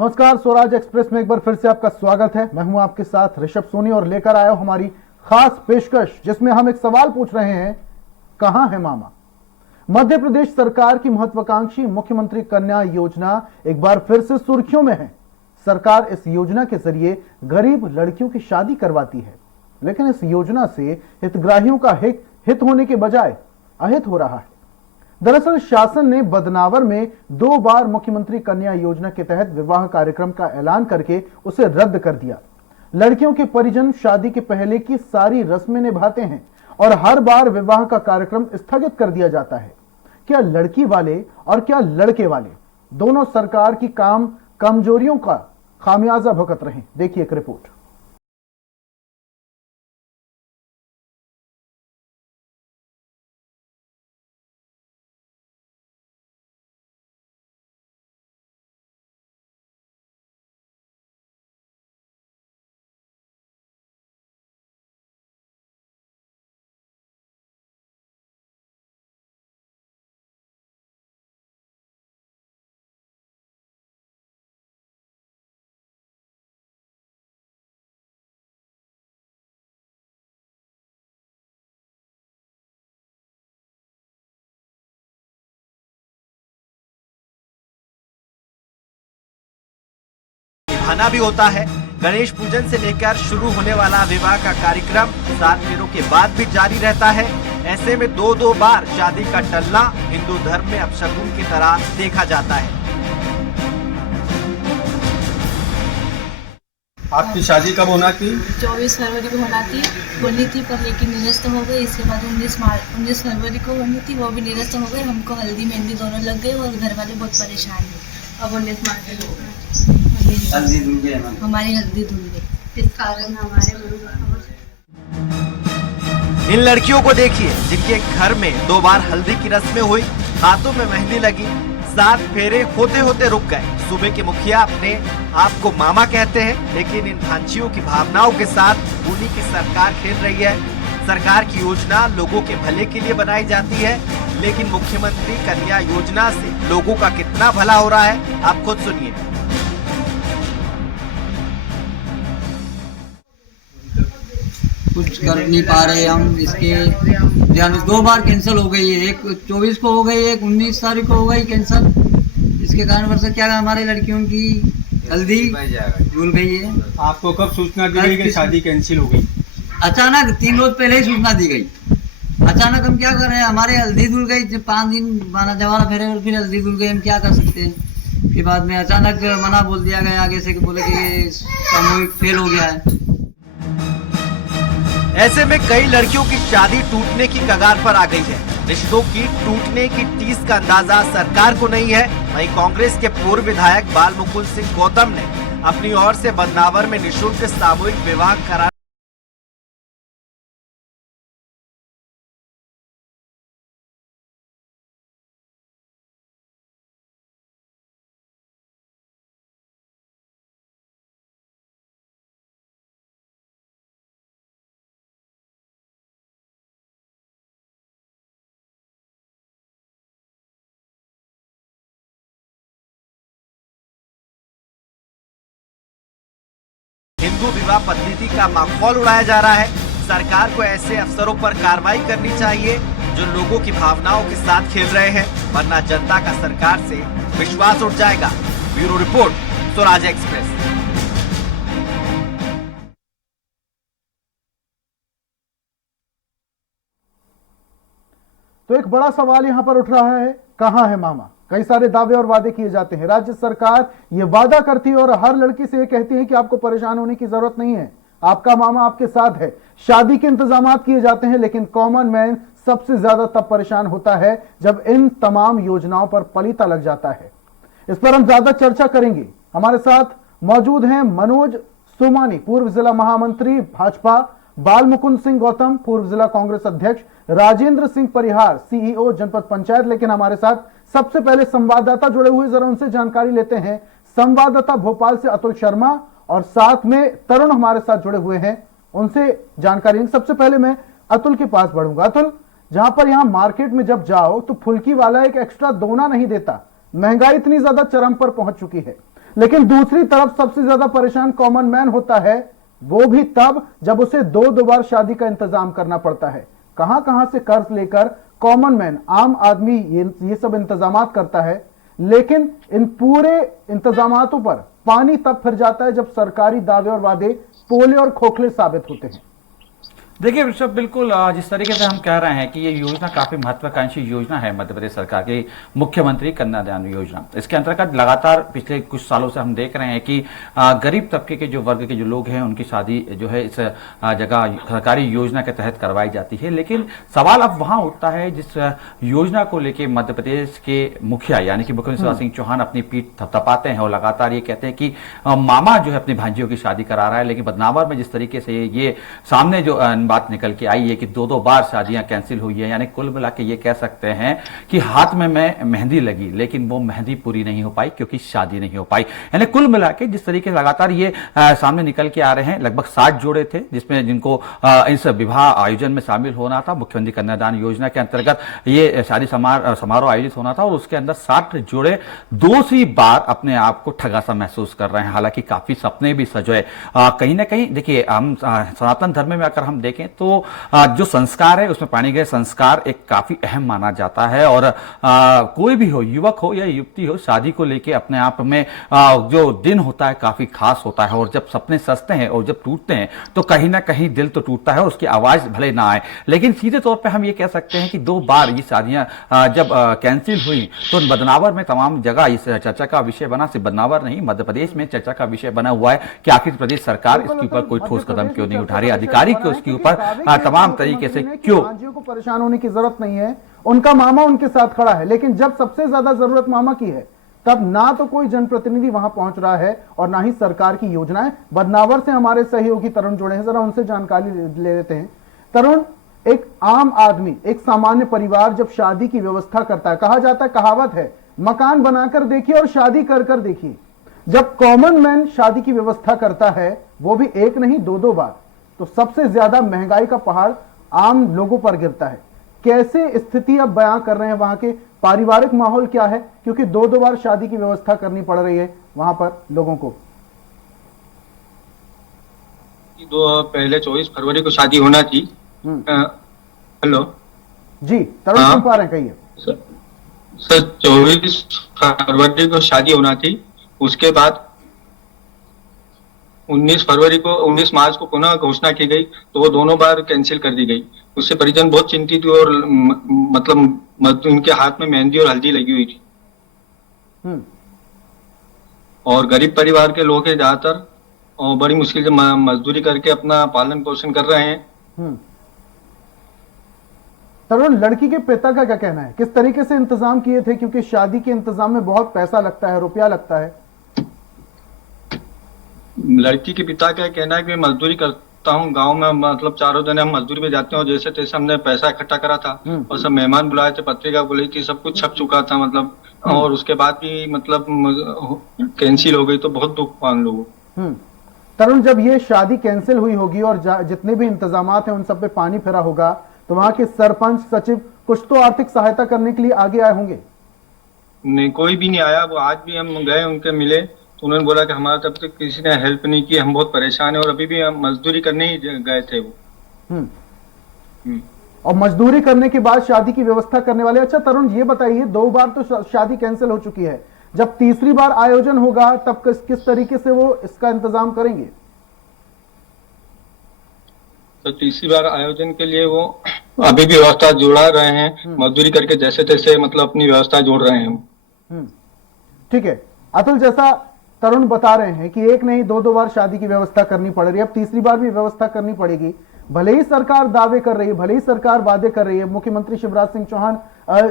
नमस्कार, स्वराज एक्सप्रेस में एक बार फिर से आपका स्वागत है। मैं हूं आपके साथ ऋषभ सोनी और लेकर आया हूं हमारी खास पेशकश, जिसमें हम एक सवाल पूछ रहे हैं, कहां है मामा। मध्य प्रदेश सरकार की महत्वाकांक्षी मुख्यमंत्री कन्या योजना एक बार फिर से सुर्खियों में है। सरकार इस योजना के जरिए गरीब लड़कियों की शादी करवाती है, लेकिन इस योजना से हितग्राहियों का हित होने के बजाय अहित हो रहा है। दरअसल शासन ने बदनावर में 2 बार मुख्यमंत्री कन्या योजना के तहत विवाह कार्यक्रम का ऐलान करके उसे रद्द कर दिया। लड़कियों के परिजन शादी के पहले की सारी रस्में निभाते हैं और हर बार विवाह का कार्यक्रम स्थगित कर दिया जाता है। क्या लड़की वाले और क्या लड़के वाले दोनों सरकार की कमजोरियों का खामियाजा भुगत रहे हैं? देखिए एक रिपोर्ट। निभाना भी होता है। गणेश पूजन से लेकर शुरू होने वाला विवाह का कार्यक्रम 7 फेरों के बाद भी जारी रहता है। ऐसे में 2 बार शादी का टलना हिंदू धर्म में अपशगुन की तरह देखा जाता है। आपकी शादी कब होना थी? 24 फरवरी को होनी थी पर लेकिन निरस्त हो गई। इसके बाद 19 फरवरी को होनी थी, वो भी निरस्त हो गई। हमको हल्दी मेहंदी दोनों लग गए और घर वाले बहुत परेशान हुए। अब 19 मार्च को हल्दी धुल गई, हमारी हल्दी धुल गई। इस कारण इन लड़कियों को देखिए जिनके घर में 2 बार हल्दी की रस्में हुई, हाथों में मेहंदी लगी, 7 फेरे होते होते रुक गए। सूबे के मुखिया अपने आप को मामा कहते हैं, लेकिन इन भांजियों की भावनाओं के साथ उन्हीं की सरकार खेल रही है। सरकार की योजना लोगों के भले के लिए बनाई जाती है, लेकिन मुख्यमंत्री कन्या योजना से लोगों का कितना भला हो रहा है, आप खुद सुनिए। कुछ कर नहीं पा रहे हम। इसके ध्यान 2 बार कैंसिल हो गई है, एक 24 को हो गई, एक 19 तारीख को हो गई कैंसिल। इसके कारण वर्ष क्या हमारे लड़कियों की हल्दी भूल गई है। आपको कब सूचना दी गई कि शादी कैंसिल हो गई? अचानक 3 रोज पहले ही सूचना दी गई। अचानक हम क्या कर रहे हैं, हमारे हल्दी धुल गई, 5 दिन माना जवारा फेरे और फिर हल्दी धुल गई, हम क्या कर सकते हैं। फिर बाद में अचानक मना बोल दिया गया आगे से कि बोले कि सामूहिक फेल हो गया है। ऐसे में कई लड़कियों की शादी टूटने की कगार पर आ गई है। रिश्तों की टूटने की टीस का अंदाजा सरकार को नहीं है। वहीं कांग्रेस के पूर्व विधायक बाल मुकुंद सिंह गौतम ने अपनी ओर से बदनावर में निःशुल्क सामूहिक विवाह करा हिंदू विवाह पद्धति का माखौल उड़ाया जा रहा है। सरकार को ऐसे अफसरों पर कार्रवाई करनी चाहिए जो लोगों की भावनाओं के साथ खेल रहे हैं, वरना जनता का सरकार से विश्वास उठ जाएगा। Bureau report, Swaraj express. तो एक बड़ा सवाल यहां पर उठ रहा है, कहां है मामा। कई सारे दावे और वादे किए जाते हैं। राज्य सरकार ये वादा करती है और हर लड़की से ये कहती है कि आपको परेशान होने की जरूरत नहीं है, आपका मामा आपके साथ है। शादी के इंतजाम किए जाते हैं, लेकिन कॉमन मैन सबसे ज्यादा तब परेशान होता है जब इन तमाम योजनाओं पर पलीता लग जाता है। इस पर हम ज्यादा चर्चा करेंगे। हमारे साथ मौजूद हैं मनोज सोमानी, पूर्व जिला महामंत्री भाजपा, बाल मुकुंद सिंह गौतम, पूर्व जिला कांग्रेस अध्यक्ष, राजेंद्र सिंह परिहार, सीईओ जनपद पंचायत। लेकिन हमारे साथ सबसे पहले संवाददाता जुड़े हुए, जरा उनसे जानकारी लेते हैं। संवाददाता भोपाल से अतुल शर्मा और साथ में तरुण हमारे साथ जुड़े हुए हैं, उनसे जानकारी। सबसे पहले मैं अतुल के पास बढ़ूंगा। अतुल, जहां पर यहां मार्केट में जब जाओ तो फुल्की वाला एक एक्स्ट्रा दोना नहीं देता, महंगाई इतनी ज्यादा चरम पर पहुंच चुकी है। लेकिन दूसरी तरफ सबसे ज्यादा परेशान कॉमन मैन होता है, वो भी तब जब उसे दो बार शादी का इंतजाम करना पड़ता है। कहां कहां से कर्ज लेकर कॉमन मैन, आम आदमी ये सब इंतजामात करता है, लेकिन इन पूरे इंतजामातों पर पानी तब फिर जाता है जब सरकारी दावे और वादे पोले और खोखले साबित होते हैं। देखिए ऋषभ, बिल्कुल जिस तरीके से हम कह रहे हैं कि ये योजना काफी महत्वाकांक्षी योजना है मध्य प्रदेश सरकार की मुख्यमंत्री कन्यादान योजना। इसके अंतर्गत लगातार पिछले कुछ सालों से हम देख रहे हैं कि गरीब तबके के जो वर्ग के जो लोग हैं उनकी शादी जो है इस जगह सरकारी योजना के तहत करवाई जाती है। लेकिन सवाल अब वहां उठता है जिस योजना को लेकर मध्य प्रदेश के मुखिया यानी कि मुख्यमंत्री शिवराज सिंह चौहान अपनी पीठ थपथपाते हैं और लगातार ये कहते हैं कि मामा जो है अपनी भांजियों की शादी करा रहा है। लेकिन बदनावर में जिस तरीके से ये सामने जो बात निकल के आई है कि दो बार शादियां कैंसिल हुई है, यानी कुल मिला के ये कह सकते हैं कि हाथ में मेहंदी लगी लेकिन वो मेहंदी पूरी नहीं हो पाई क्योंकि शादी नहीं हो पाई। यानी कुल मिला के जिस तरीके से लगातार ये सामने निकल के आ रहे हैं, लगभग 60 जोड़े थे जिसमें जिनको इस विवाह आयोजन में शामिल होना था। मुख्यमंत्री कन्यादान योजना के अंतर्गत ये शादी समारोह आयोजित होना था और उसके अंदर 60 जोड़े दूसरी बार अपने आप को ठगा सा महसूस कर रहे हैं। हालांकि काफी सपने भी सजोए। कहीं ना कहीं देखिए, हम सनातन धर्म में अगर हम देखें तो जो संस्कार है उसमें पानी गए संस्कार एक काफी अहम माना जाता है। और कोई भी हो, युवक हो या युवती हो, शादी को लेके अपने आप में जो दिन होता है काफी खास होता है। और जब सपने सजते हैं और जब टूटते हैं तो कहीं ना कहीं दिल तो टूटता है और उसकी आवाज भले ना आए। लेकिन सीधे तौर पे हम ये कह सकते हैं कि 2 बार ये शादियां जब कैंसिल हुई तो बदनावर में तमाम जगह इस चर्चा का विषय बना। सिर्फ बदनावर नहीं, मध्य प्रदेश में चर्चा का विषय बना हुआ है कि आखिर प्रदेश सरकार इसके ऊपर कोई ठोस कदम क्यों नहीं उठा रही, अधिकारी क्यों इसके ऊपर तमाम तरीके से क्यों। भांजियों को परेशान होने की जरूरत नहीं है, उनका मामा उनके साथ खड़ा है। लेकिन जब सबसे ज्यादा जरूरत मामा की है तब ना तो कोई जनप्रतिनिधि वहां पहुंच रहा है और ना ही सरकार की योजनाएं। बदनावर से हमारे सहयोगी तरुण जुड़े हैं, जरा उनसे जानकारी ले लेते हैं। तरुण, एक आम आदमी, एक सामान्य परिवार जब शादी की व्यवस्था करता है, कहा जाता है, कहावत है, मकान बनाकर देखिए और शादी कर कर देखिए। जब कॉमन मैन शादी की व्यवस्था करता है, वो भी एक नहीं 2 बार, तो सबसे ज्यादा महंगाई का पहाड़ आम लोगों पर गिरता है। कैसे स्थिति अब बयां कर रहे हैं, वहां के पारिवारिक माहौल क्या है, क्योंकि 2 बार शादी की व्यवस्था करनी पड़ रही है वहां पर लोगों को। पहले 24 फरवरी को शादी होना थी। हेलो जी तरुण, सुन पा रहे हैं, कहिए। सर 24 फरवरी को शादी होना थी, उसके बाद 19 मार्च को पुनः घोषणा की गई तो वो दोनों बार कैंसिल कर दी गई। उससे परिजन बहुत चिंतित हुए और मतलब उनके हाथ में मेहंदी और हल्दी लगी हुई थी। और गरीब परिवार के लोग हैं ज्यादातर और बड़ी मुश्किल से मजदूरी करके अपना पालन पोषण कर रहे हैं। तरुण, लड़की के पिता का क्या कहना है, किस तरीके से इंतजाम किए थे, क्योंकि शादी के इंतजाम में बहुत पैसा लगता है, रुपया लगता है। लड़की के पिता का कहना है कि मैं मजदूरी करता हूँ गांव में, मतलब चारों जने हम मजदूरी पे जाते हैं और जैसे तैसे हमने पैसा इकट्ठा करा था और सब मेहमान बुलाए थे, पत्रिका बुलाई थी, सब कुछ छप चुका था मतलब। और उसके बाद भी मतलब कैंसिल हो गई तो बहुत दुख हुआ हम लोगों को। तरुण, जब ये शादी कैंसिल हुई होगी और जितने भी इंतजामात हैं उन सब पे पानी फिरा होगा, तो वहां के सरपंच, सचिव कुछ तो आर्थिक सहायता करने के लिए आगे आए होंगे? नहीं, कोई भी नहीं आया। वो आज भी हम गए, उनके मिले तो उन्होंने बोला कि हमारा तब तक किसी ने हेल्प नहीं की, हम बहुत परेशान है और अभी भी हम मजदूरी करने ही गए थे वो। और मजदूरी करने के बाद शादी की व्यवस्था करने वाले। अच्छा तरुण, ये बताइए, 2 बार तो शादी कैंसिल हो चुकी है, जब तीसरी बार आयोजन होगा तब किस तरीके से वो इसका इंतजाम करेंगे? तो तीसरी बार आयोजन के लिए वो अभी भी व्यवस्था जोड़ा रहे हैं, मजदूरी करके जैसे तैसे मतलब अपनी व्यवस्था जोड़ रहे हैं। ठीक है अतुल, जैसा तरुण बता रहे हैं कि एक नहीं 2 बार शादी की व्यवस्था करनी पड़ रही है, अब तीसरी बार भी व्यवस्था करनी पड़ेगी। भले ही सरकार दावे कर रही है, भले ही सरकार वादे कर रही है, मुख्यमंत्री शिवराज सिंह चौहान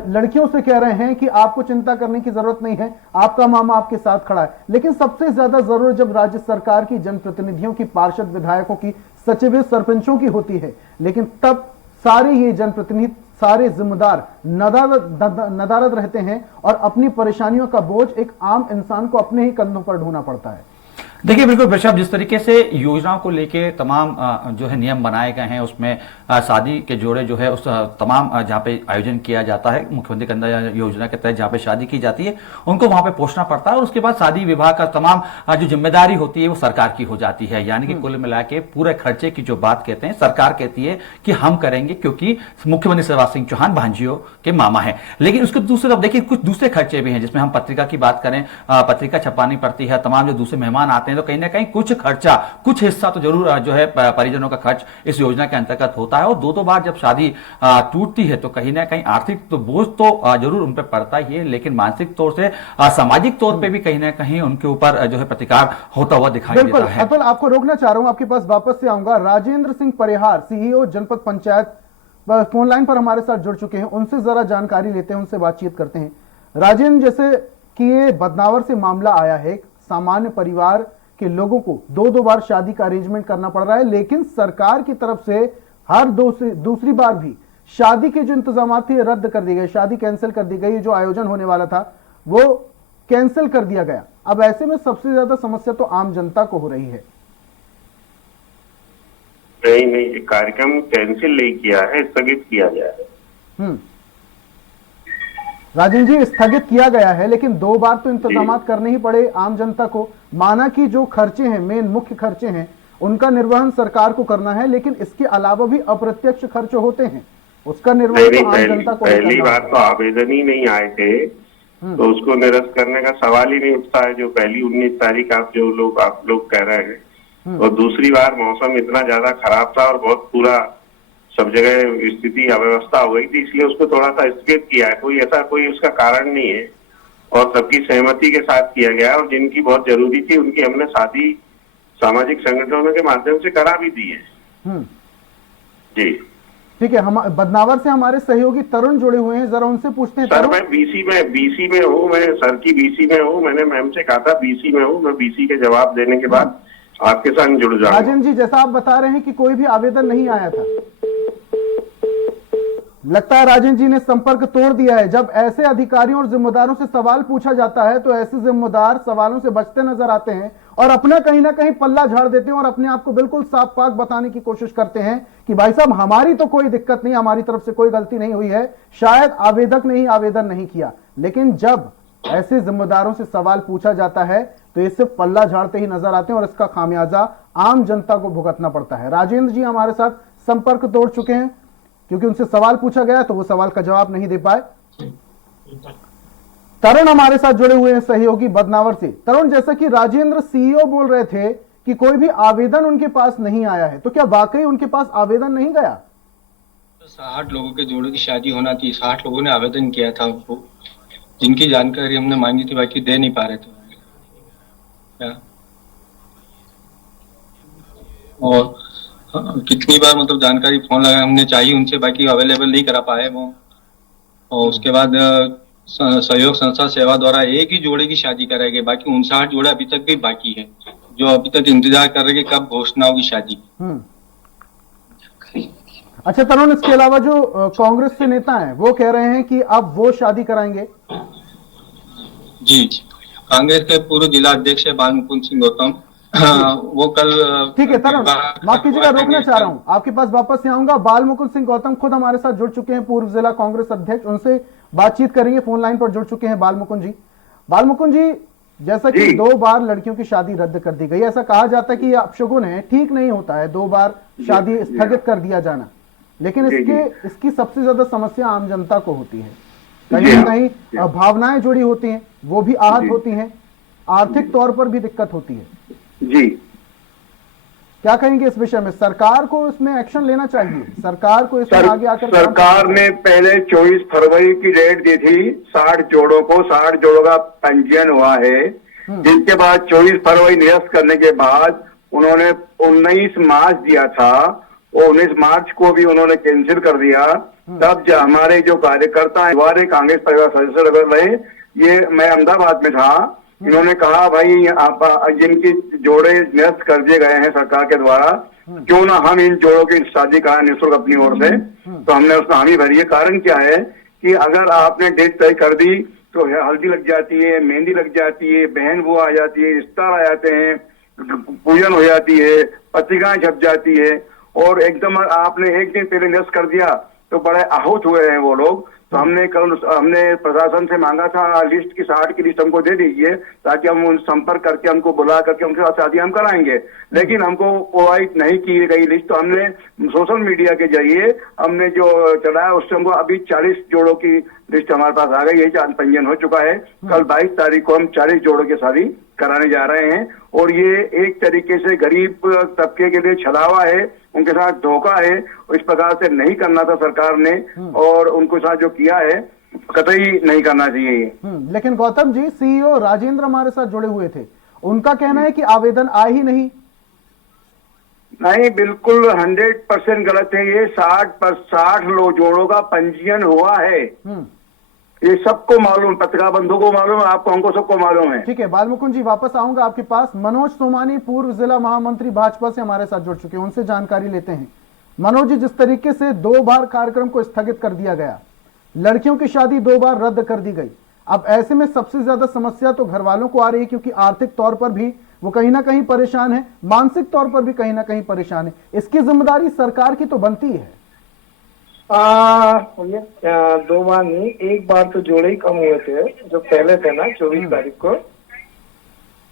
लड़कियों से कह रहे हैं कि आपको चिंता करने की जरूरत नहीं है, आपका मामा आपके साथ खड़ा है। लेकिन सबसे ज्यादा जरूरत जब राज्य सरकार की, जनप्रतिनिधियों की, पार्षद विधायकों की, सचिव सरपंचों की होती है, लेकिन तब सारे ये जनप्रतिनिधि, सारे जिम्मेदार नदारद रहते हैं और अपनी परेशानियों का बोझ एक आम इंसान को अपने ही कंधों पर ढोना पड़ता है। देखिए बिल्कुल वृषभ, जिस तरीके से योजनाओं को लेके तमाम जो है नियम बनाए गए हैं, उसमें शादी के जोड़े जो है उस तमाम जहाँ पे आयोजन किया जाता है मुख्यमंत्री कन्या योजना के तहत जहाँ पे शादी की जाती है उनको वहां पे पहुंचना पड़ता है, और उसके बाद शादी विवाह का तमाम जो जिम्मेदारी होती है वो सरकार की हो जाती है। यानी कि कुल मिला के पूरे खर्चे की जो बात कहते हैं सरकार कहती है कि हम करेंगे, क्योंकि मुख्यमंत्री शिवराज सिंह चौहान भांजियों के मामा है। लेकिन उसके दूसरी तरफ देखिए कुछ दूसरे खर्चे भी हैं, जिसमें हम पत्रिका की बात करें, पत्रिका छपानी पड़ती है, तमाम जो दूसरे मेहमान आते हैं, तो कहीं ना कहीं कुछ खर्चा, कुछ हिस्सा तो जरूर जो है परिजनों का खर्च इस योजना के अंतर्गत होता है। और दो बार जब शादी टूटती है तो कहीं ना कहीं आर्थिक तो बोझ तो जरूर उन पर पड़ता ही है, लेकिन मानसिक तौर से, सामाजिक तौर पे भी कहीं ना कहीं उनके ऊपर जो है प्रतिकार होता हुआ दिखाई देता है। अतुल, आपको रोकना चाह रहा हूं, आपके पास वापस से आऊंगा। राजेंद्र सिंह परिहार, सीईओ जनपद पंचायत, फोन लाइन पर हमारे साथ जुड़ चुके हैं, उनसे जरा जानकारी लेते हैं, उनसे बातचीत करते हैं। राजेंद्र, जैसे कि ये बदनावर से मामला आया है, सामान्य परिवार के लोगों को दो बार शादी का अरेंजमेंट करना पड़ रहा है, लेकिन सरकार की तरफ से हर दूसरी बार भी शादी के जो इंतजाम थे रद्द कर दिए गए, शादी कैंसिल कर दी गई, जो आयोजन होने वाला था वो कैंसिल कर दिया गया। अब ऐसे में सबसे ज्यादा समस्या तो आम जनता को हो रही है। नहीं, ये कार्यक्रम कैंसिल नहीं किया है, स्थगित किया गया है। राजेंद्र जी, स्थगित किया गया है, लेकिन 2 बार तो इंतजाम करने ही पड़े आम जनता को। माना कि जो खर्चे हैं, मेन मुख्य खर्चे हैं, उनका निर्वहन सरकार को करना है, लेकिन इसके अलावा भी अप्रत्यक्ष खर्च होते हैं, उसका निर्वहन तो आम जनता को। पहली बार तो आवेदन ही नहीं आए थे, तो उसको निरस्त करने का सवाल ही नहीं उठता है। जो पहली 19 तारीख आप लोग कह रहे हैं, और दूसरी बार मौसम इतना ज्यादा खराब था और बहुत पूरा सब जगह स्थिति अव्यवस्था हो गई थी, इसलिए उसको थोड़ा सा स्थगित किया है। कोई उसका कारण नहीं है, और सबकी सहमति के साथ किया गया है। और जिनकी बहुत जरूरी थी उनकी हमने शादी सामाजिक संगठनों के माध्यम से करा भी दी है। जी ठीक है, हम बदनावर से हमारे सहयोगी तरुण जुड़े हुए हैं, जरा उनसे पूछते हैं। सर, मैं बीसी में हूँ, मैं सर की बीसी में हूँ। मैंने मैम से कहा था बीसी में हूँ, मैं बीसी के जवाब देने के बाद आपके साथ जुड़ जाऊंगा। राजेंद्र जी, जैसा आप बता रहे हैं कि कोई भी आवेदन नहीं आया था, लगता है राजेंद्र जी ने संपर्क तोड़ दिया है। जब ऐसे अधिकारियों और जिम्मेदारों से सवाल पूछा जाता है तो ऐसे जिम्मेदार सवालों से बचते नजर आते हैं और अपना कहीं ना कहीं पल्ला झाड़ देते हैं और अपने आप को बिल्कुल साफ पाक बताने की कोशिश करते हैं कि भाई साहब, हमारी तो कोई दिक्कत नहीं, हमारी तरफ से कोई गलती नहीं हुई है, शायद आवेदक ने ही आवेदन नहीं किया। लेकिन जब ऐसे जिम्मेदारों से सवाल पूछा जाता है तो ये सिर्फ पल्ला झाड़ते ही नजर आते हैं और इसका खामियाजा आम जनता को भुगतना पड़ता है। राजेंद्र जी हमारे साथ संपर्क तोड़ चुके हैं, क्योंकि उनसे सवाल पूछा गया तो वो सवाल का जवाब नहीं दे पाए। तरुण हमारे साथ जुड़े हुए हैं सहयोगी बदनावर से। तरुण, जैसा कि राजेंद्र सीईओ बोल रहे थे कि कोई भी आवेदन उनके पास नहीं आया है, तो क्या वाकई उनके पास आवेदन नहीं गया? 60 लोगों के जोड़े की शादी होना थी, 60 लोगों ने आवेदन किया था उनको, जिनकी जानकारी हमने मांगी थी, बाकी दे नहीं पा रहे थे। और कितनी बार मतलब जानकारी फोन लगा हमने चाहिए उनसे, बाकी अवेलेबल नहीं करा पाए वो। और उसके बाद सहयोग संस्था सेवा द्वारा एक ही जोड़े की शादी कराई गई, बाकी 59 जोड़े अभी तक भी बाकी है, जो अभी तक इंतजार कर रहे कि कब घोषणा होगी शादी। अच्छा तरुण, इसके अलावा जो कांग्रेस के नेता हैं वो कह रहे हैं कि अब वो शादी कराएंगे। जी, कांग्रेस के पूर्व जिला अध्यक्ष है बाल मुकुंद सिंह गौतम, वो कल। ठीक है तरुण, माफ कीजिएगा, रोकना चाह रहा हूं, आपके पास वापस से आऊंगा। बाल मुकुंद सिंह गौतम खुद हमारे साथ जुड़ चुके हैं, पूर्व जिला कांग्रेस अध्यक्ष, उनसे बातचीत करेंगे। फोन लाइन पर जुड़ चुके हैं बाल मुकुंद जी। बाल मुकुंद जी, जैसा कि 2 बार लड़कियों की शादी रद्द कर दी गई, ऐसा कहा जाता है कि यह अपशगुन है, ठीक नहीं होता है 2 बार शादी स्थगित कर दिया जाना, लेकिन इसकी सबसे ज्यादा समस्या आम जनता को होती है। कहीं ना कहीं भावनाएं जुड़ी होती हैं, वो भी आहत होती हैं, आर्थिक तौर पर भी दिक्कत होती है। जी, क्या कहेंगे इस विषय में? सरकार को इसमें एक्शन लेना चाहिए, सरकार को इसमें आगे आकर। सरकार ने पहले 24 फरवरी की डेट दी थी 60 जोड़ों को, 60 जोड़ों का पंजीयन हुआ है, जिसके बाद 24 फरवरी निरस्त करने के बाद उन्होंने 19 मार्च दिया था, और 19 मार्च को भी उन्होंने कैंसिल कर दिया। तब हमारे जो कार्यकर्ता हैं, हमारे कांग्रेस परिवार सदस्य रहे, ये मैं अहमदाबाद में था, इन्होंने कहा भाई आप जिनकी जोड़े निरस्त कर दिए गए हैं सरकार के द्वारा, क्यों ना हम इन जोड़ों की शादी कराएं निःशुल्क अपनी ओर से। तो हमने उसमें हामी भरी है। कारण क्या है कि अगर आपने डेट तय कर दी तो हल्दी लग जाती है, मेहंदी लग जाती है, बहन वो आ जाती है, रिश्तेदार आ जाते हैं, पूजन हो जाती है, पत्रिकाएं छप जाती है, और एकदम आपने एक दिन पहले निरस्त कर दिया तो बड़े आहूत हुए हैं वो लोग। तो हमने प्रशासन से मांगा था लिस्ट की 60 की लिस्ट हमको दे दीजिए, ताकि हम उन संपर्क करके हमको बुला करके उनके साथ शादी हम कराएंगे, लेकिन हमको प्रोवाइड नहीं की गई लिस्ट। तो हमने सोशल मीडिया के जरिए हमने जो चलाया उससे हमको अभी 40 जोड़ों की लिस्ट हमारे पास आ गई है, पंजीयन हो चुका है। कल 22 तारीख को हम 40 जोड़ों की शादी कराने जा रहे हैं, और ये एक तरीके से गरीब तबके के लिए छलावा है, उनके साथ धोखा है। इस प्रकार से नहीं करना था सरकार ने, और उनके साथ जो किया है कतई नहीं करना चाहिए। लेकिन गौतम जी, सीईओ राजेंद्र हमारे साथ जुड़े हुए थे, उनका कहना है कि आवेदन आए ही नहीं। नहीं, बिल्कुल 100% गलत है ये। 60 जोड़ों का पंजीयन हुआ है, ये सबको मालूम, पत्रकार बंधु को मालूम है, आपको, हमको सबको मालूम है। ठीक है बालमुकुंद जी, वापस आऊंगा आपके पास। मनोज सोमानी पूर्व जिला महामंत्री भाजपा से हमारे साथ जुड़ चुके हैं, उनसे जानकारी लेते हैं। मनोज जी, जिस तरीके से 2 बार कार्यक्रम को स्थगित कर दिया गया, लड़कियों की शादी 2 बार रद्द कर दी गई, अब ऐसे में सबसे ज्यादा समस्या तो घर वालों को आ रही है, क्योंकि आर्थिक तौर पर भी वो कहीं ना कहीं परेशान है, मानसिक तौर पर भी कहीं ना कहीं परेशान है। इसकी जिम्मेदारी सरकार की तो बनती है। 2 बार नहीं, 1 बार तो जोड़े ही कम हुए थे जो पहले थे ना 24 तारीख को।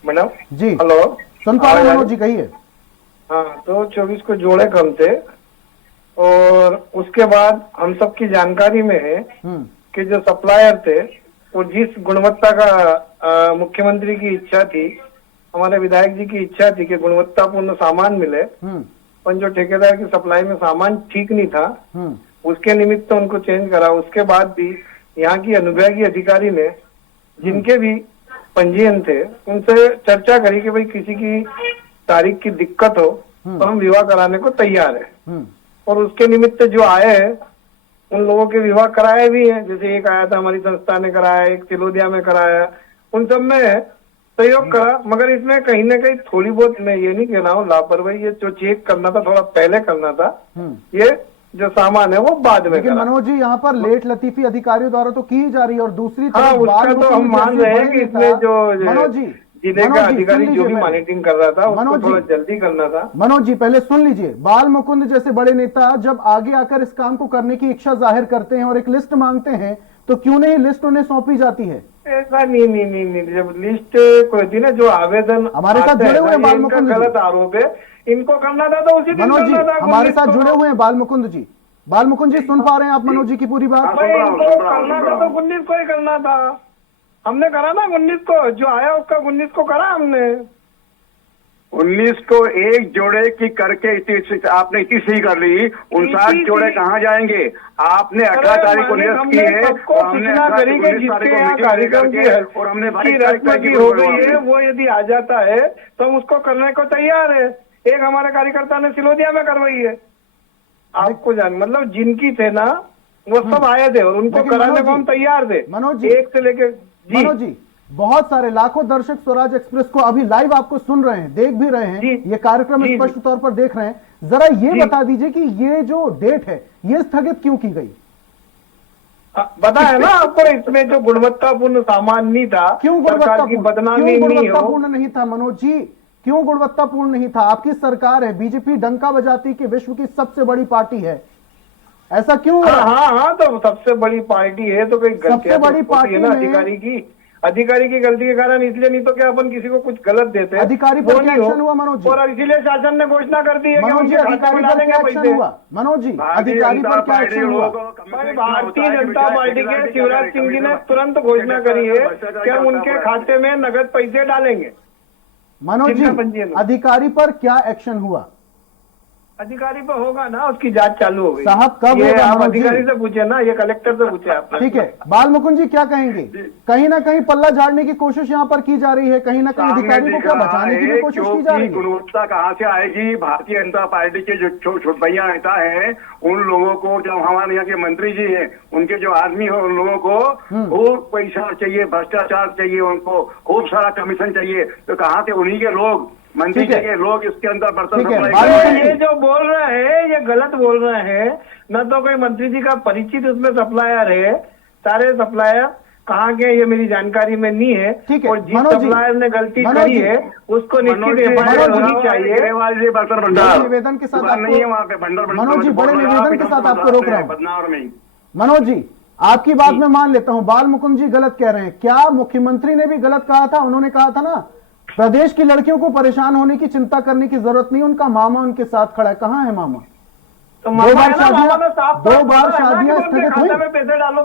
मैडम जी, हेलो, सुन पा रहे मनोज जी, कहिए। हाँ, तो 24 को जोड़े कम थे, और उसके बाद हम सबकी जानकारी में है कि जो सप्लायर थे वो जिस गुणवत्ता का मुख्यमंत्री की इच्छा थी, हमारे विधायक जी की इच्छा थी कि गुणवत्तापूर्ण सामान मिले, पर जो ठेकेदार की सप्लाई में सामान ठीक नहीं था, उसके निमित्त तो उनको चेंज करा। उसके बाद भी यहाँ की अनुभागीय अधिकारी ने जिनके भी पंजीयन थे उनसे चर्चा करी कि भाई किसी की तारीख की दिक्कत हो तो हम विवाह कराने को तैयार है, और उसके निमित्त जो आए हैं उन लोगों के विवाह कराए भी हैं। जैसे एक आया था हमारी संस्था ने कराया, एक तिलोदिया में कराया, उन सब में सहयोग करा। मगर इसमें कहीं ना कहीं थोड़ी बहुत, मैं ये नहीं कह रहा हूँ लापरवाही, ये जो चेक करना था थोड़ा पहले करना था, ये जो सामान है वो बाद में। लेकिन मनोज जी, यहाँ पर लेट लतीफी अधिकारियों द्वारा तो की जा रही है, और दूसरी हाँ, उसका तो हम मान रहे हैं कि इसमें जो मनोज जी, जिले का अधिकारी जो भी मॉनिटरिंग कर रहा था उसको थोड़ा जल्दी करना था। मनोज जी, पहले सुन लीजिए। बाल मुकुंद जैसे बड़े नेता जब आगे आकर इस काम को करने की इच्छा जाहिर करते हैं और एक लिस्ट मांगते हैं, तो क्यों नहीं लिस्ट उन्हें सौंपी जाती है? ऐसा नहीं, जब लिस्ट कोई थी ना, जो आवेदन हमारे साथ जुड़े हुए हैं बाल मुकुंद, गलत आरोप है, इनको करना था तो उसी दिन मनोज जी करना था। हमारे साथ जुड़े हुए हैं बाल मुकुंद जी। बाल मुकुंद जी, सुन पा रहे हैं आप मनोज जी की पूरी बात? इनको करना था तो 19 को ही करना था, हमने करा ना 19 को, जो आया उसका 19 को करा हमने। 19 को एक जोड़े की करके आपने इतनी सही कर ली, 59 जोड़े कहाँ जाएंगे? आपने 18 तारीख को निरस्त की है, सबको सूचना करी कि जिसके यहाँ कार्यक्रम की रस्म हो गई है वो यदि आ जाता है तो हम उसको करने को तैयार है। एक हमारे कार्यकर्ता ने सिलोदिया में करवाई है, आपको मतलब जिनकी थे ना वो सब आए थे और उनको कराने को हम तैयार थे। मनोज जी, एक से लेकर मनोज जी, बहुत सारे लाखों दर्शक स्वराज एक्सप्रेस को अभी लाइव आपको सुन रहे हैं, देख भी रहे हैं, ये कार्यक्रम स्पष्ट तौर पर देख रहे हैं। जरा ये बता दीजिए कि ये जो डेट है ये स्थगित क्यों की गई? बताया ना आपको, इसमें जो गुणवत्तापूर्ण सामान नहीं था, क्यों गुणवत्तापूर्ण नहीं था मनोज जी? क्यों गुणवत्तापूर्ण नहीं था? आपकी सरकार है, बीजेपी डंका बजाती कि विश्व की सबसे बड़ी पार्टी है, ऐसा क्यों? हाँ, तो सबसे बड़ी पार्टी है तो कोई सबसे बड़ी पार्टी है ना अधिकारी की गलती के कारण, इसलिए नहीं तो क्या अपन किसी को कुछ गलत देते। अधिकारी पर क्या एक्शन हुआ मनोज जी? और इसीलिए शासन ने घोषणा कर दी है कि मनोज जी, अधिकारी पर क्या एक्शन हुआ? मनोज जी, अधिकारी पर क्या एक्शन हुआ? भारतीय जनता पार्टी के शिवराज सिंह जी ने तुरंत घोषणा करी है कि हम उनके खाते में नगद पैसे डालेंगे। मनोज जी, अधिकारी पर क्या एक्शन हुआ? अधिकारी पर होगा ना, उसकी जांच चालू हो गई। साहब कब ये होगा? आप अधिकारी से पूछे ना, ये कलेक्टर से पूछे आप। ठीक है, बाल मुकुंद जी क्या कहेंगे? कहीं ना कहीं पल्ला झाड़ने की कोशिश यहाँ पर की जा रही है, कहीं ना कहीं अधिकारी को क्या बचाने की भी कोशिश की जा रही है? गुणवत्ता कहाँ से आएगी? भारतीय जनता पार्टी के जो छोटभैया नेता है उन लोगों को, जो हमारे यहाँ के मंत्री जी है उनके जो आदमी है, उन लोगों को खूब पैसा चाहिए, भ्रष्टाचार चाहिए, उनको खूब सारा कमीशन चाहिए, तो कहाँ से उन्हीं के लोग, मंत्री के लोग इसके अंदर बर्तन ये जो बोल रहे हैं ये गलत बोल रहे हैं। न तो कोई मंत्री जी का परिचित उसमें सप्लायर है, सारे सप्लायर कहाँ के ये मेरी जानकारी में नहीं है। ठीक है, और जिस मनोज जी, सप्लायर ने गलती मनोज करी जी, है उसको निश्चित मनोज जी, एफआईआर होनी चाहिए। बड़े निवेदन के साथ नहीं है वहाँ पे आपको मनोज जी, बड़े निवेदन के साथ आपको रोक रहा हूँ। बदनावर में ही। मनोज जी, आपकी बात मैं मान लेता हूं, बाल मुकुंद जी गलत कह रहे हैं। क्या मुख्यमंत्री ने भी गलत कहा था? उन्होंने कहा था ना, प्रदेश की लड़कियों को परेशान होने की चिंता करने की जरूरत नहीं, उनका मामा उनके साथ खड़ा है। कहां है मामा? तो दो बार शादियां शादियां स्थगित हुई।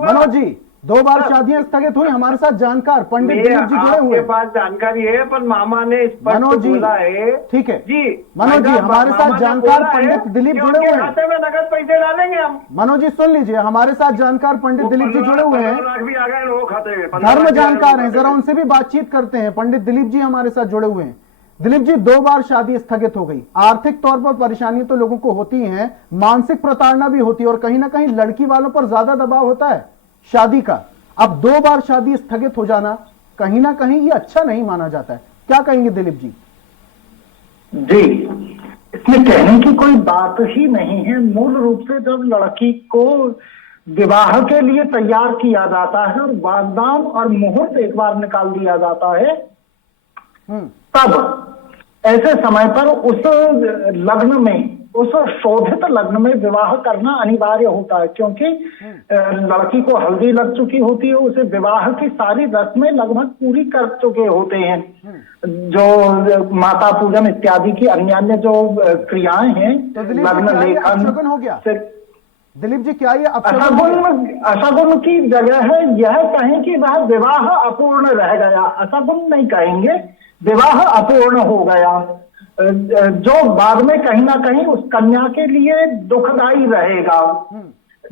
मनोज जी, 2 बार शादियां स्थगित हुई। हमारे साथ जानकार पंडित दिलीप जी जुड़े हुए आपके पास जानकारी है, पर मामा ने मनोज जी, बोला है। ठीक है जी मनोज जी, हमारे साथ जानकार पंडित दिलीप जुड़े हुए हैं। खाते में नगद पैसे डालेंगे हम। मनोज जी सुन लीजिए, हमारे साथ जानकार पंडित दिलीप जी जुड़े हुए हैं, 15 लाख भी आ गए लोग खाते में। धर्म जानकार हैं, जरा उनसे भी बातचीत करते हैं। पंडित दिलीप जी हमारे साथ जुड़े हुए हैं। दिलीप जी, 2 बार शादी स्थगित हो गई। आर्थिक तौर पर परेशानी तो लोगों को होती है, मानसिक प्रताड़ना भी होती है, और कहीं ना कहीं लड़की वालों पर ज्यादा दबाव होता है शादी का। अब 2 बार शादी स्थगित हो जाना कहीं ना कहीं ये अच्छा नहीं माना जाता है। क्या कहेंगे दिलीप जी? जी, इसमें कहने की कोई बात ही नहीं है। मूल रूप से जब लड़की को विवाह के लिए तैयार किया जाता है और वागदान और मुहूर्त एक बार निकाल दिया जाता है, तब ऐसे समय पर उस लग्न में, उस शोधित लग्न में विवाह करना अनिवार्य होता है, क्योंकि लड़की को हल्दी लग चुकी होती है, उसे विवाह की सारी रस्में लगभग पूरी कर चुके होते हैं। जो माता पूजन इत्यादि की अन्य जो क्रियाएं हैं, तो दिलीप जी, लग्न क्या ये लेखन अपशगुन हो गया? दिलीप जी, क्या ये अशगुन की जगह है यह कहें कि वह विवाह अपूर्ण रह गया। अशगुन नहीं कहेंगे, विवाह अपूर्ण हो गया, जो बाद में कहीं ना कहीं उस कन्या के लिए दुखदायी रहेगा।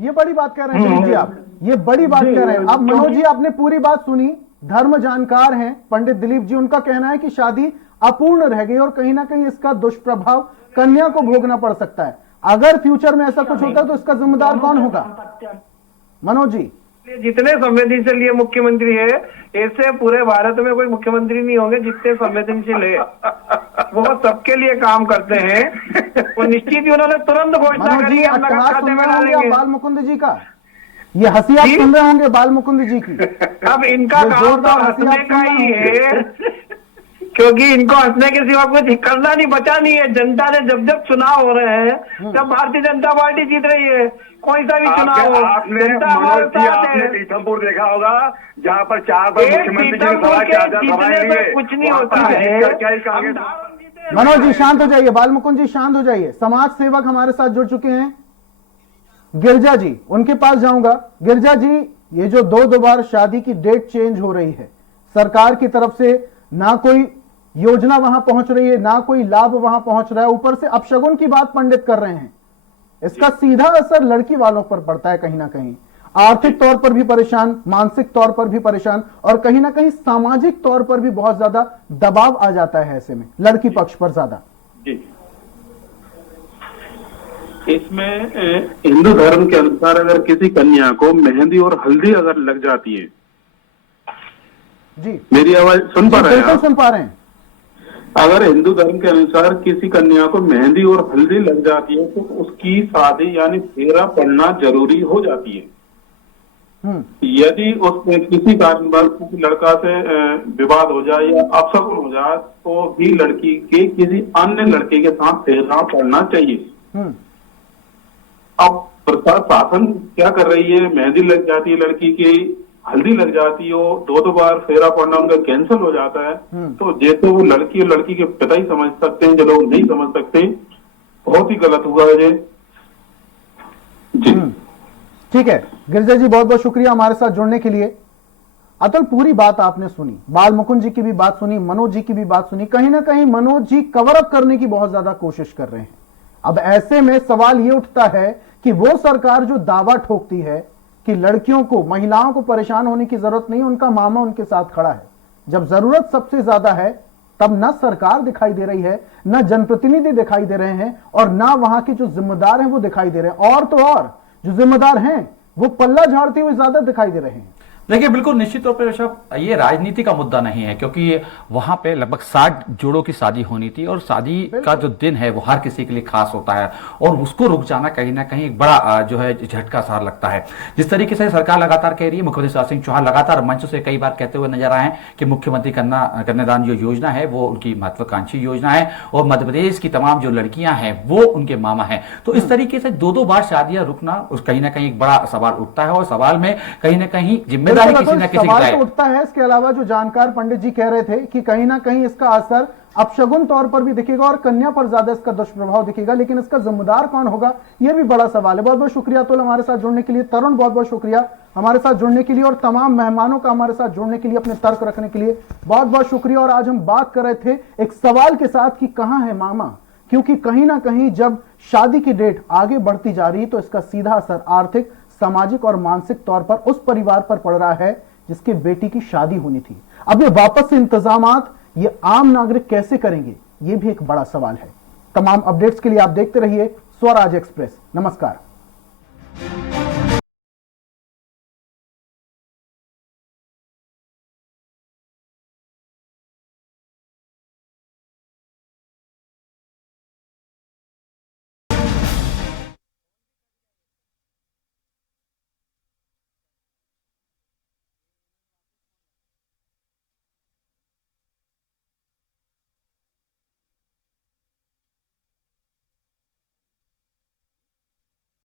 ये बड़ी बात कह रहे हैं दिलीप जी, आप ये बड़ी बात कह रहे हैं। अब मनोज जी, आपने पूरी बात सुनी, धर्म जानकार हैं पंडित दिलीप जी, उनका कहना है कि शादी अपूर्ण रह गई और कहीं ना कहीं इसका दुष्प्रभाव कन्या को भोगना पड़ सकता है। अगर फ्यूचर में ऐसा कुछ होता है तो इसका जिम्मेदार कौन होगा? मनोज जी, जितने संवेदनशील ये मुख्यमंत्री है, ऐसे पूरे भारत में कोई मुख्यमंत्री नहीं होंगे जितने संवेदनशील है। वो सबके लिए काम करते हैं। वो निश्चित ही उन्होंने तुरंत घोषणा मनोज करी जी, है, हम नगद खाते में डालेंगे। बाल मुकुंद जी का ये हंसी आप सुन रहे होंगे, बाल मुकुंद जी की। अब इनका काम तो हंसने का ही है, क्योंकि इनको हंसने के सिवा कुछ करना नहीं, बचा नहीं है। जनता ने जब जब चुनाव हो रहे हैं, तब भारतीय जनता पार्टी जीत रही है। कोई सा भी चुनाव हो, जनता हमारे साथ है। पीथमपुर देखा होगा, जहाँ पर 4 बार मुख्यमंत्री जी ने सभा किया था, जीतने से कुछ नहीं होता है। मनोज जी शांत हो जाइए, बाल मुकुंद जी शांत हो जाइए। समाज सेवक हमारे साथ जुड़ चुके हैं, गिरजा जी, उनके पास जाऊंगा। गिरजा जी, ये जो 2 बार शादी की डेट चेंज हो रही है, सरकार की तरफ से ना कोई योजना वहां पहुंच रही है, ना कोई लाभ वहां पहुंच रहा है, ऊपर से अपशगुन की बात पंडित कर रहे हैं। इसका सीधा असर लड़की वालों पर पड़ता है, कहीं ना कहीं आर्थिक तौर पर भी परेशान, मानसिक तौर पर भी परेशान, और कहीं ना कहीं सामाजिक तौर पर भी बहुत ज्यादा दबाव आ जाता है ऐसे में लड़की पक्ष पर ज्यादा। जी, इसमें हिंदू धर्म के अनुसार अगर किसी कन्या को मेहंदी और हल्दी अगर लग जाती है, जी मेरी आवाज सुन पा रहे हैं? बिल्कुल सुन पा रहे हैं। अगर हिंदू धर्म के अनुसार किसी कन्या को मेहंदी और हल्दी लग जाती है तो उसकी शादी यानी फेरा पड़ना जरूरी हो जाती है। यदि उसमें किसी कारणवश किसी लड़का से विवाद हो जाए या अपशगुन हो जाए तो भी लड़की के किसी अन्य लड़के के साथ फेरा पड़ना चाहिए। अब प्रशासन क्या कर रही है, मेहंदी लग जाती है लड़की की, हल्दी लग जाती हो, 2 बार फेरा पड़ना उनका कैंसिल हो जाता है, तो जैसे वो लड़की और लड़की के पिता ही समझ सकते हैं, जो लोग नहीं समझ सकते, बहुत ही गलत हुआ है ये। जी ठीक है गिरजा जी, बहुत बहुत शुक्रिया हमारे साथ जुड़ने के लिए। अतुल, पूरी बात आपने सुनी, बाल मुकुंद जी की भी बात सुनी, मनोज जी की भी बात सुनी। कहीं ना कहीं मनोज जी कवर अप करने की बहुत ज्यादा कोशिश कर रहे हैं। अब ऐसे में सवाल यह उठता है कि वो सरकार जो दावा ठोकती है कि लड़कियों को, महिलाओं को परेशान होने की जरूरत नहीं, उनका मामा उनके साथ खड़ा है, जब जरूरत सबसे ज्यादा है तब ना सरकार दिखाई दे रही है, ना जनप्रतिनिधि दिखाई दे रहे हैं, और ना वहां के जो जिम्मेदार हैं वो दिखाई दे रहे हैं। और तो और जो जिम्मेदार हैं वो पल्ला झाड़ते हुए ज्यादा दिखाई दे रहे हैं। देखिए बिल्कुल निश्चित तौर पर ऋषभ ये राजनीति का मुद्दा नहीं है, क्योंकि वहां पे लगभग 60 जोड़ों की शादी होनी थी और शादी का जो दिन है वो हर किसी के लिए खास होता है और उसको रुक जाना कहीं ना कहीं एक बड़ा जो है झटका सा लगता है। जिस तरीके से सरकार लगातार कह रही है, मुख्यमंत्री शिवराज सिंह चौहान लगातार मंच से कई बार कहते हुए नजर आए कि मुख्यमंत्री कन्यादान जो योजना है वो उनकी महत्वाकांक्षी योजना है और मध्य प्रदेश की तमाम जो लड़कियां हैं वो उनके मामा हैं। तो इस तरीके से दो बार शादियां रुकना कहीं ना कहीं एक बड़ा सवाल उठता है और सवाल में कहीं ना कहीं जिम्मेदारी किसी ना किसी सवाल तो उठता है। इसके अलावा जो जानकार पंडित जी कह रहे थे कि कहीं ना कहीं इसका असर अपशगुन तौर पर भी दिखेगा और कन्या पर ज्यादा इसका दुष्प्रभाव दिखेगा, लेकिन इसका जिम्मेदार कौन होगा यह भी बड़ा सवाल है। बहुत बहुत शुक्रिया अतुल हमारे साथ जुड़ने के लिए, तरुण बहुत बहुत शुक्रिया हमारे साथ जुड़ने के लिए और तमाम मेहमानों का हमारे साथ जुड़ने के लिए, अपने तर्क रखने के लिए बहुत बहुत शुक्रिया। और आज हम बात कर रहे थे एक सवाल के साथ कि कहां है मामा, क्योंकि कहीं ना कहीं जब शादी की डेट आगे बढ़ती जा रही तो इसका सीधा असर आर्थिक, सामाजिक और मानसिक तौर पर उस परिवार पर पड़ रहा है जिसके बेटी की शादी होनी थी। अब ये वापस से इंतजामात ये आम नागरिक कैसे करेंगे, ये भी एक बड़ा सवाल है। तमाम अपडेट्स के लिए आप देखते रहिए स्वराज एक्सप्रेस। नमस्कार।